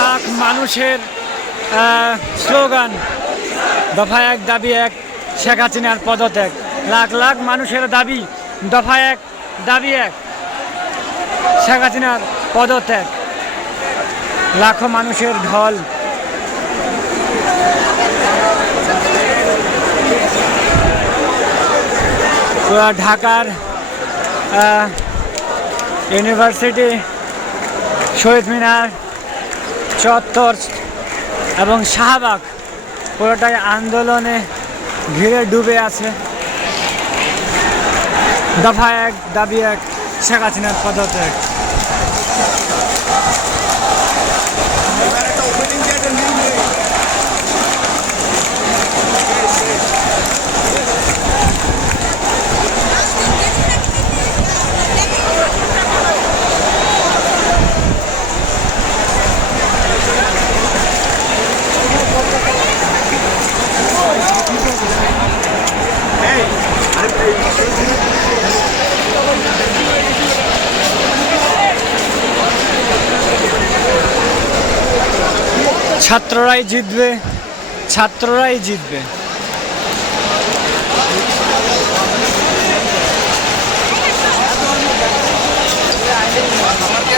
লাখ মানুষের স্লোগান, দফা এক দাবি এক, শেখ হাসিনার পদত্যাগ। লাখ লাখ মানুষের দাবি, দফা এক দাবি এক, শেখ হাসিনার পদত্যাগ। লাখো মানুষের ঢল। ঢাকার ইউনিভার্সিটি, শহীদ মিনার চত্বর এবং শাহবাগ পুরোটাই আন্দোলনে ঘিরে ডুবে আছে। দফা এক দাবি এক, শেখ হাসিনার পদত্যাগ। ছাত্ররাই জিতবে, ছাত্ররাই জিতবে।